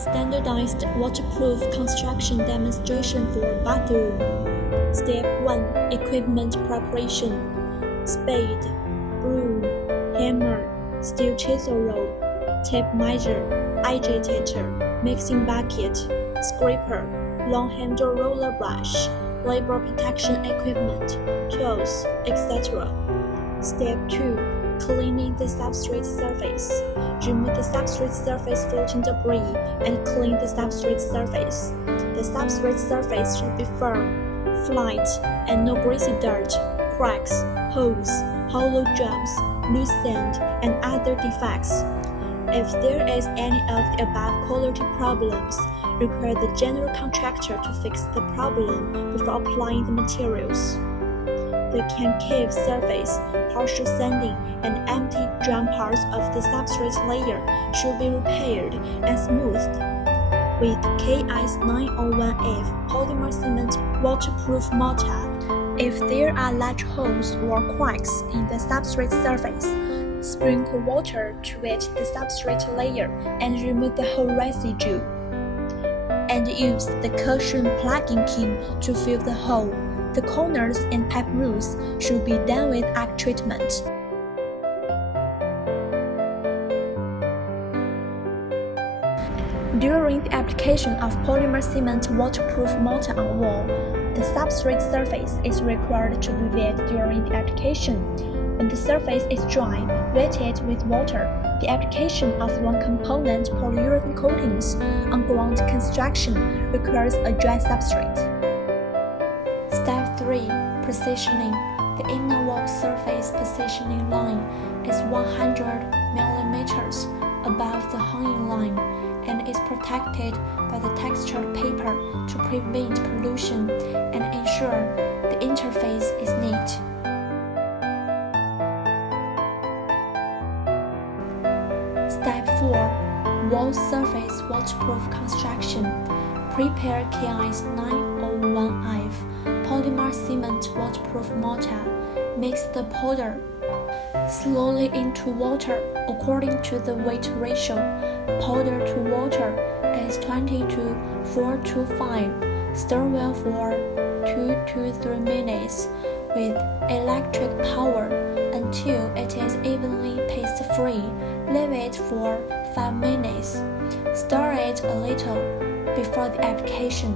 Standardized waterproof construction demonstration for bathroom. Step 1. Equipment preparation. Spade, broom, hammer, steel chisel rod, tape measure, agitator, mixing bucket, scraper, long handle roller brush, labor protection equipment, tools, etc. Step 2. Cleaning the substrate surface. Remove the substrate surface floating debris and clean the substrate surface. The substrate surface should be firm, flat, and no greasy dirt, cracks, holes, hollow jumps, loose sand, and other defects. If there is any of the above quality problems, require the general contractor to fix the problem before applying the materials. The concave surface, partial sanding, and empty drum parts of the substrate layer should be repaired and smoothed with KS901F polymer cement waterproof mortar. If there are large holes or cracks in the substrate surface, sprinkle water to wet the substrate layer and remove the whole residue. And use the cushion plugging key to fill the hole. The corners and pipe roots should be done with arc treatment. During the application of polymer cement waterproof mortar on wall, the substrate surface is required to be wet during the application. When the surface is dry, wet it with water. The application of one-component polyurethane coatings on ground construction requires a dry substrate. Step 3. Positioning. The inner wall surface positioning line is 100 mm above the hanging line and is protected by the textured paper to prevent pollution and ensure the interface is neat. Step 4. Wall surface waterproof construction. Prepare KS901F polymer cement waterproof mortar. Mix the powder slowly into water according to the weight ratio. Powder to water is 20 to 4 to 5. Stir well for 2 to 3 minutes with electric power until it is evenly paste-free. Leave it for 5 minutes. Stir it a little before the application.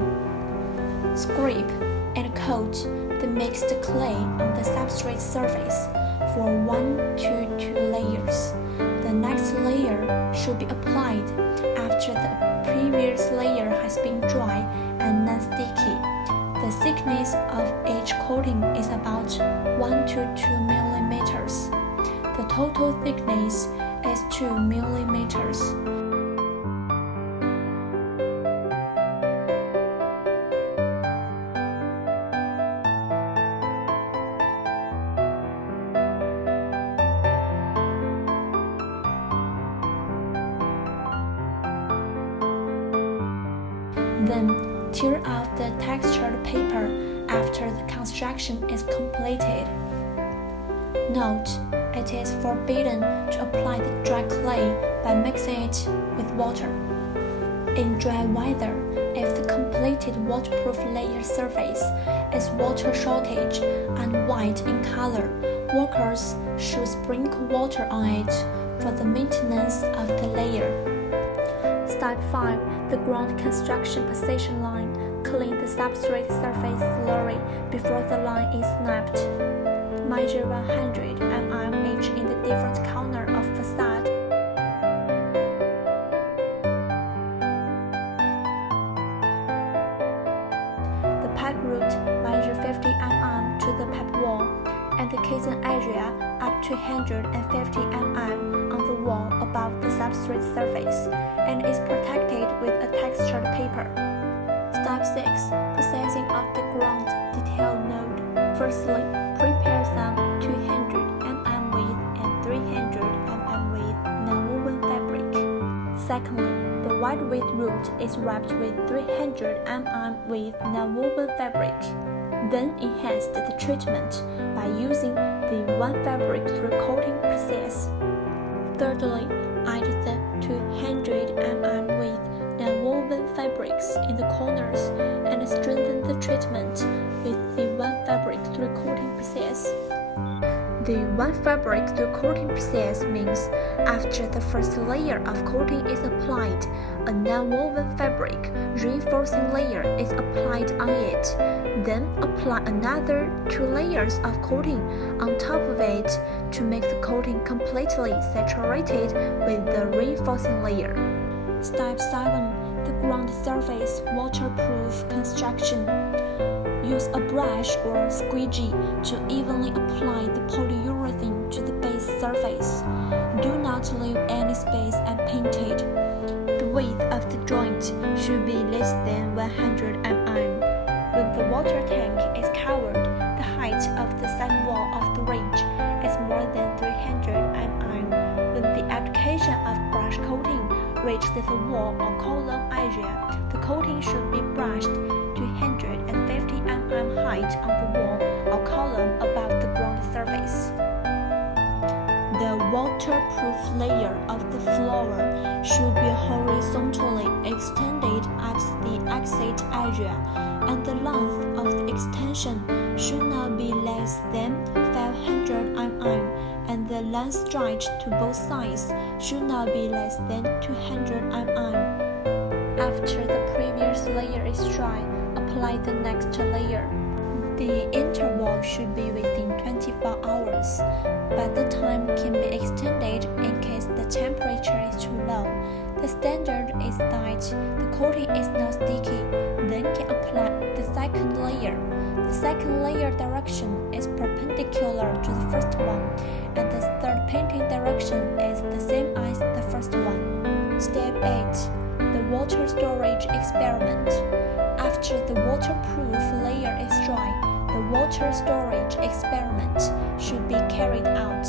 Scrape and coat the mixed clay on the substrate surface for 1 to 2 layers. The next layer should be applied after the previous layer has been dry and non-sticky. The thickness of each coating is about 1 to 2 millimeters. The total thickness is 2 millimeters. Then, tear out the textured paper after the construction is completed. Note, it is forbidden to apply the dry clay by mixing it with water. In dry weather, if the completed waterproof layer surface is water shortage and white in color, workers should sprinkle water on it for the maintenance of the layer. Step 5. The ground construction position line. Clean the substrate surface thoroughly before the line is snapped. Measure 100 mm each in the different corner of facade. The pipe root measure 50 mm to the pipe wall, and the casing area up to 150 mm on the wall above the substrate surface, and is protected with a textured paper. Step 6. Processing of the ground detail node. Firstly, prepare some 200 mm width and 300 mm width non-woven fabric. Secondly, the wide width root is wrapped with 300 mm width non-woven fabric. Then enhance the treatment by using the one fabric through coating process. Thirdly, add the 200 mm width fabrics in the corners and strengthen the treatment with the one fabric through coating process. The one fabric through coating process means after the first layer of coating is applied, a non-woven fabric reinforcing layer is applied on it. Then apply another 2 layers of coating on top of it to make the coating completely saturated with the reinforcing layer. Step 7. The ground surface waterproof construction. Use a brush or squeegee to evenly apply the polyurethane to the base surface. Do not leave any space unpainted. The width of the joint should be less than 100 mm. When the water tank is covered, the height of the side wall of the ridge is more than 300 mm. When the application of brush coating reaches the wall or column area, the coating should be brushed 250 mm height on the wall or column above the ground surface. The waterproof layer of the floor should be horizontally extended at the exit area, and the length of the extension should not be less than 500 mm, and the length stretched to both sides should not be less than 200 mm. After the previous layer is dry, apply the next layer. The interval should be within 24 hours, but the time can be extended in case the temperature is too low. The standard is that the coating is not sticky, then can apply the second layer. The second layer direction is perpendicular to the first one, and the third painting direction is the same as the first one. Step 8. The water storage experiment. After the waterproof layer is dry, the water storage experiment should be carried out.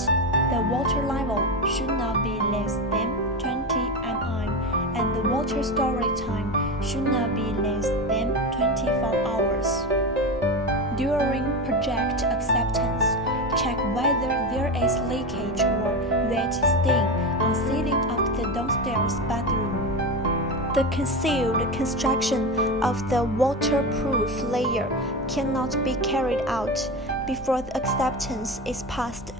The water level should not be less than 20 mm, and the water storage time should not be less than 24 hours. During project acceptance, check whether there is leakage or wet stain on ceiling of the downstairs bathroom. The concealed construction of the waterproof layer cannot be carried out before the acceptance is passed.